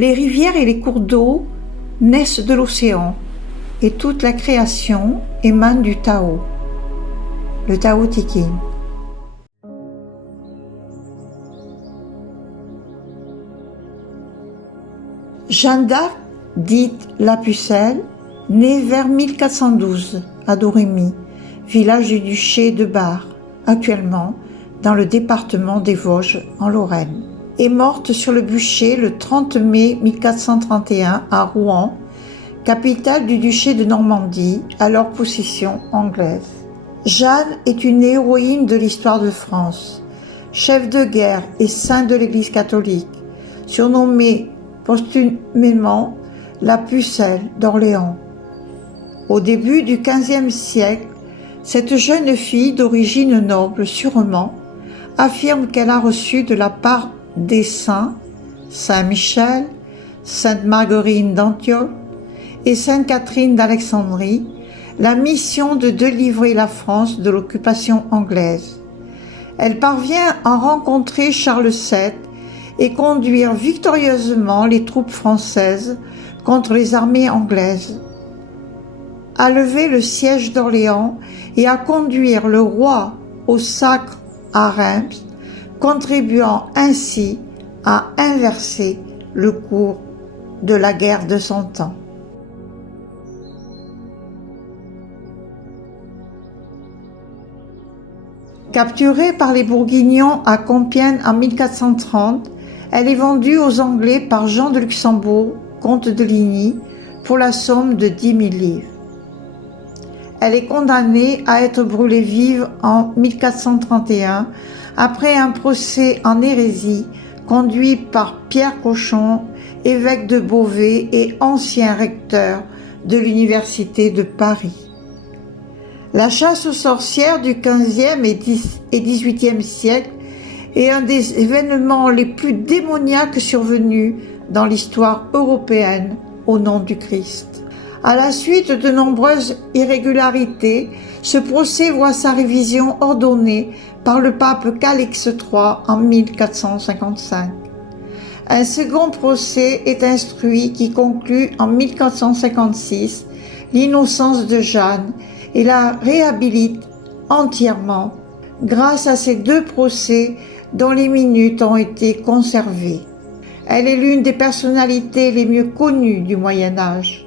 Les rivières et les cours d'eau naissent de l'océan et toute la création émane du Tao, le Tao Te Ching. Jeanne d'Arc, dite La Pucelle, née vers 1412 à Domremy, village du duché de Bar, actuellement dans le département des Vosges en Lorraine, est morte sur le bûcher le 30 mai 1431 à Rouen, capitale du duché de Normandie, alors possession anglaise. Jeanne est une héroïne de l'histoire de France, chef de guerre et sainte de l'Église catholique, surnommée posthumément la Pucelle d'Orléans. Au début du XVe siècle, cette jeune fille d'origine noble sûrement affirme qu'elle a reçu de la part des saints, Saint Michel, Sainte Marguerite d'Antioche et Sainte Catherine d'Alexandrie, la mission de délivrer la France de l'occupation anglaise. Elle parvient à rencontrer Charles VII et conduire victorieusement les troupes françaises contre les armées anglaises, à lever le siège d'Orléans et à conduire le roi au sacre à Reims, contribuant ainsi à inverser le cours de la guerre de Cent Ans. Capturée par les Bourguignons à Compiègne en 1430, elle est vendue aux Anglais par Jean de Luxembourg, comte de Ligny, pour la somme de 10 000 livres. Elle est condamnée à être brûlée vive en 1431 après un procès en hérésie conduit par Pierre Cochon, évêque de Beauvais et ancien recteur de l'Université de Paris. La chasse aux sorcières du XVe et XVIIIe siècle est un des événements les plus démoniaques survenus dans l'histoire européenne au nom du Christ. À la suite de nombreuses irrégularités, ce procès voit sa révision ordonnée par le pape Calix III en 1455. Un second procès est instruit qui conclut en 1456 l'innocence de Jeanne et la réhabilite entièrement grâce à ces deux procès dont les minutes ont été conservées. Elle est l'une des personnalités les mieux connues du Moyen Âge.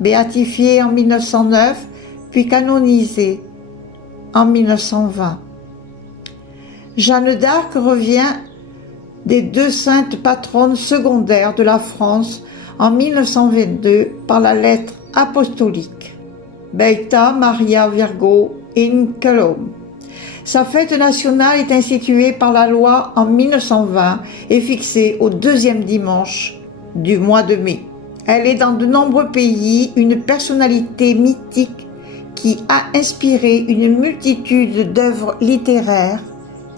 Béatifiée en 1909, puis canonisée en 1920. Jeanne d'Arc revient des deux saintes patronnes secondaires de la France en 1922 par la lettre apostolique. Beata Maria Virgo in Caelum. Sa fête nationale est instituée par la loi en 1920 et fixée au deuxième dimanche du mois de mai. Elle est dans de nombreux pays une personnalité mythique qui a inspiré une multitude d'œuvres littéraires,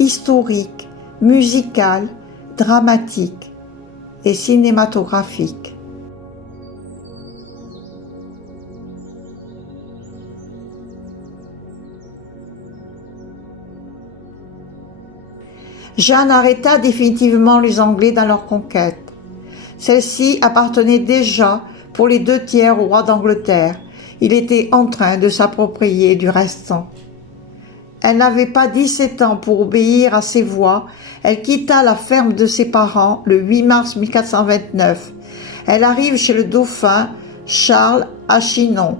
historiques, musicales, dramatiques et cinématographiques. Jeanne arrêta définitivement les Anglais dans leur conquête. Celle-ci appartenait déjà pour les 2/3 au roi d'Angleterre. Il était en train de s'approprier du restant. Elle n'avait pas 17 ans pour obéir à ses voix. Elle quitta la ferme de ses parents le 8 mars 1429. Elle arrive chez le dauphin Charles à Chinon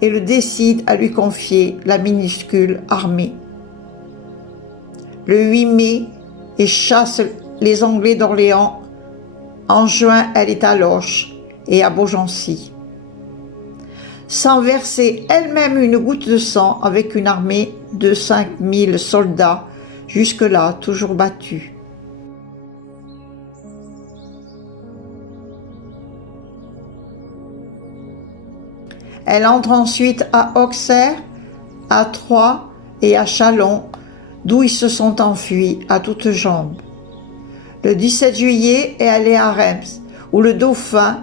et le décide à lui confier la minuscule armée. Le 8 mai, il chasse les Anglais d'Orléans. En juin, elle est à Loches et à Beaugency. Sans verser elle-même une goutte de sang avec une armée de 5000 soldats, jusque-là toujours battus. Elle entre ensuite à Auxerre, à Troyes et à Châlons, d'où ils se sont enfuis à toutes jambes. Le 17 juillet, elle est à Reims, où le dauphin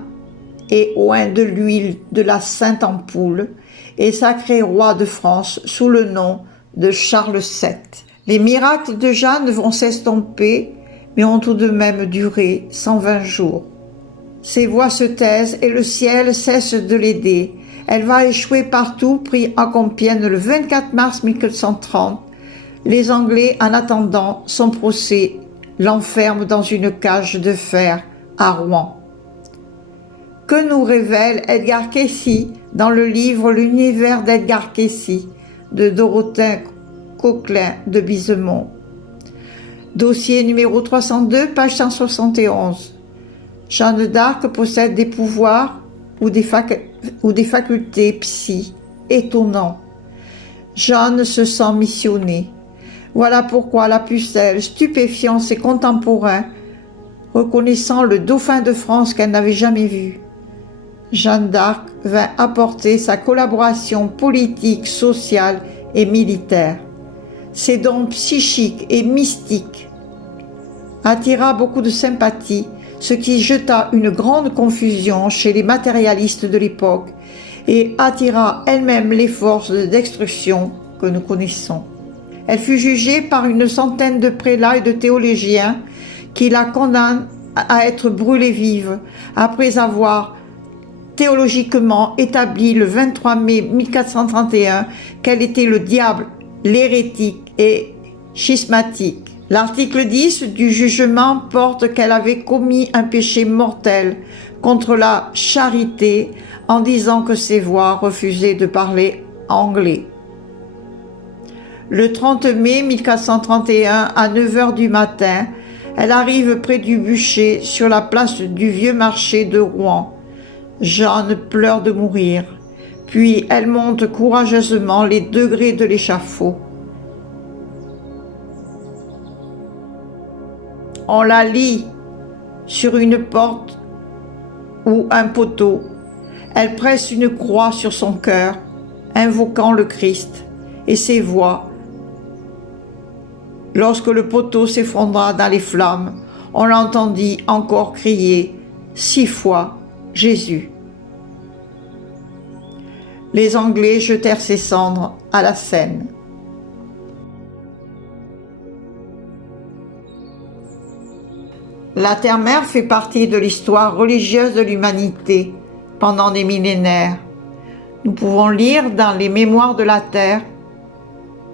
est oint de l'huile de la Sainte Ampoule et sacré roi de France sous le nom de Charles VII. Les miracles de Jeanne vont s'estomper, mais ont tout de même duré 120 jours. Ses voix se taisent et le ciel cesse de l'aider. Elle va échouer partout, pris à Compiègne le 24 mars 1430. Les Anglais, en attendant son procès, l'enferment dans une cage de fer à Rouen. Que nous révèle Edgar Cayce dans le livre L'univers d'Edgar Cayce de Dorothée Coquelin de Bizemont. Dossier numéro 302, page 171. Jeanne d'Arc possède des pouvoirs ou des facultés psy étonnants. Jeanne se sent missionnée. Voilà pourquoi la pucelle, stupéfiant ses contemporains, reconnaissant le dauphin de France qu'elle n'avait jamais vu. Jeanne d'Arc vint apporter sa collaboration politique, sociale et militaire. Ses dons psychiques et mystiques attira beaucoup de sympathie, ce qui jeta une grande confusion chez les matérialistes de l'époque et attira elle-même les forces de destruction que nous connaissons. Elle fut jugée par une centaine de prélats et de théologiens qui la condamnent à être brûlée vive après avoir théologiquement établi le 23 mai 1431 qu'elle était le diable, l'hérétique et schismatique. L'article 10 du jugement porte qu'elle avait commis un péché mortel contre la charité en disant que ses voix refusaient de parler anglais. Le 30 mai 1431, à 9 h du matin, elle arrive près du bûcher sur la place du vieux marché de Rouen. Jeanne pleure de mourir, puis elle monte courageusement les degrés de l'échafaud. On la lie sur une porte ou un poteau. Elle presse une croix sur son cœur, invoquant le Christ, et ses voix. Lorsque le poteau s'effondra dans les flammes, on l'entendit encore crier 6 fois Jésus. Les Anglais jetèrent ses cendres à la Seine. La Terre-Mère fait partie de l'histoire religieuse de l'humanité pendant des millénaires. Nous pouvons lire dans les Mémoires de la Terre.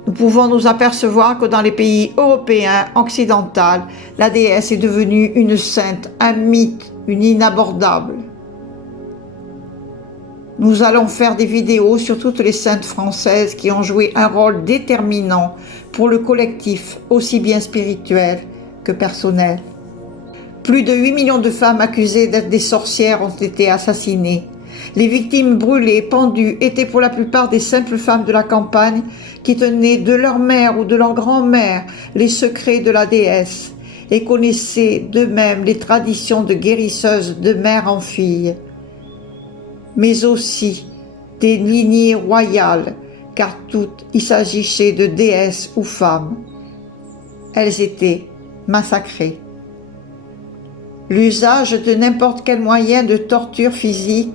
Nous pouvons nous apercevoir que dans les pays européens occidentaux, la déesse est devenue une sainte, un mythe, une inabordable. Nous allons faire des vidéos sur toutes les saintes françaises qui ont joué un rôle déterminant pour le collectif, aussi bien spirituel que personnel. Plus de 8 millions de femmes accusées d'être des sorcières ont été assassinées. Les victimes brûlées, pendues, étaient pour la plupart des simples femmes de la campagne qui tenaient de leur mère ou de leur grand-mère les secrets de la déesse et connaissaient d'eux-mêmes les traditions de guérisseuses de mère en fille. Mais aussi des lignées royales, car toutes il s'agissait de déesses ou femmes. Elles étaient massacrées. L'usage de n'importe quel moyen de torture physique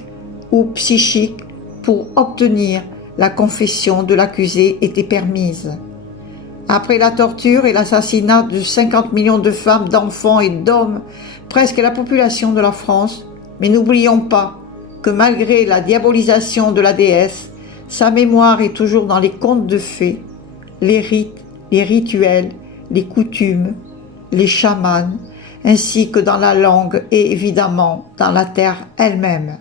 ou psychique pour obtenir la confession de l'accusé était permise. Après la torture et l'assassinat de 50 millions de femmes, d'enfants et d'hommes, presque la population de la France, mais n'oublions pas que malgré la diabolisation de la déesse, sa mémoire est toujours dans les contes de fées, les rites, les rituels, les coutumes, les chamans, ainsi que dans la langue et évidemment dans la terre elle-même.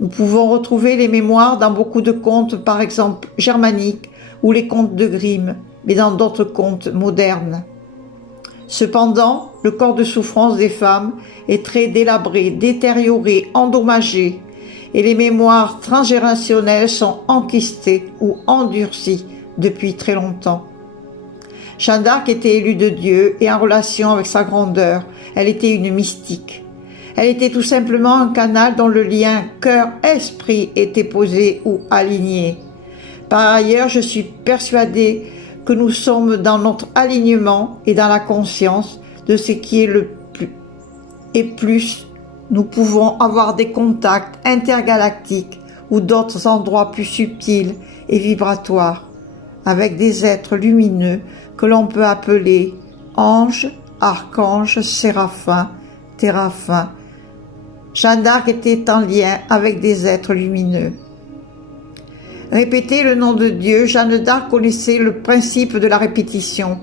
Nous pouvons retrouver les mémoires dans beaucoup de contes, par exemple germaniques ou les contes de Grimm, mais dans d'autres contes modernes. Cependant, le corps de souffrance des femmes est très délabré, détérioré, endommagé, et les mémoires transgénérationnelles sont enquistées ou endurcies depuis très longtemps. Jeanne d'Arc était élue de Dieu et en relation avec sa grandeur, elle était une mystique. Elle était tout simplement un canal dont le lien cœur-esprit était posé ou aligné. Par ailleurs, je suis persuadée que nous sommes dans notre alignement et dans la conscience de ce qui est le plus. Et plus, nous pouvons avoir des contacts intergalactiques ou d'autres endroits plus subtils et vibratoires avec des êtres lumineux que l'on peut appeler anges, archanges, séraphins, téraphins, Jeanne d'Arc était en lien avec des êtres lumineux. Répéter le nom de Dieu, Jeanne d'Arc connaissait le principe de la répétition.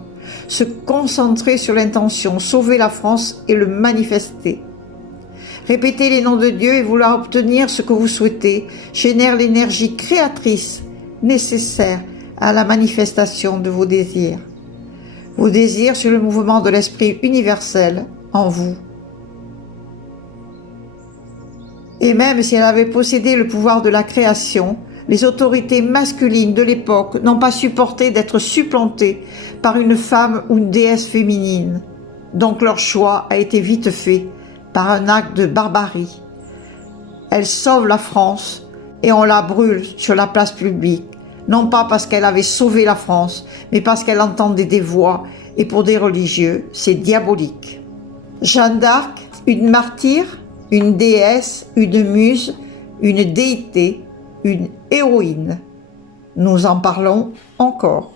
Se concentrer sur l'intention, sauver la France et le manifester. Répéter les noms de Dieu et vouloir obtenir ce que vous souhaitez génère l'énergie créatrice nécessaire à la manifestation de vos désirs. Vos désirs sur le mouvement de l'esprit universel en vous. Et même si elle avait possédé le pouvoir de la création, les autorités masculines de l'époque n'ont pas supporté d'être supplantées par une femme ou une déesse féminine. Donc leur choix a été vite fait par un acte de barbarie. Elle sauve la France et on la brûle sur la place publique, non pas parce qu'elle avait sauvé la France, mais parce qu'elle entendait des voix, et pour des religieux, c'est diabolique. Jeanne d'Arc, une martyre, une déesse, une muse, une déité, une héroïne. Nous en parlons encore.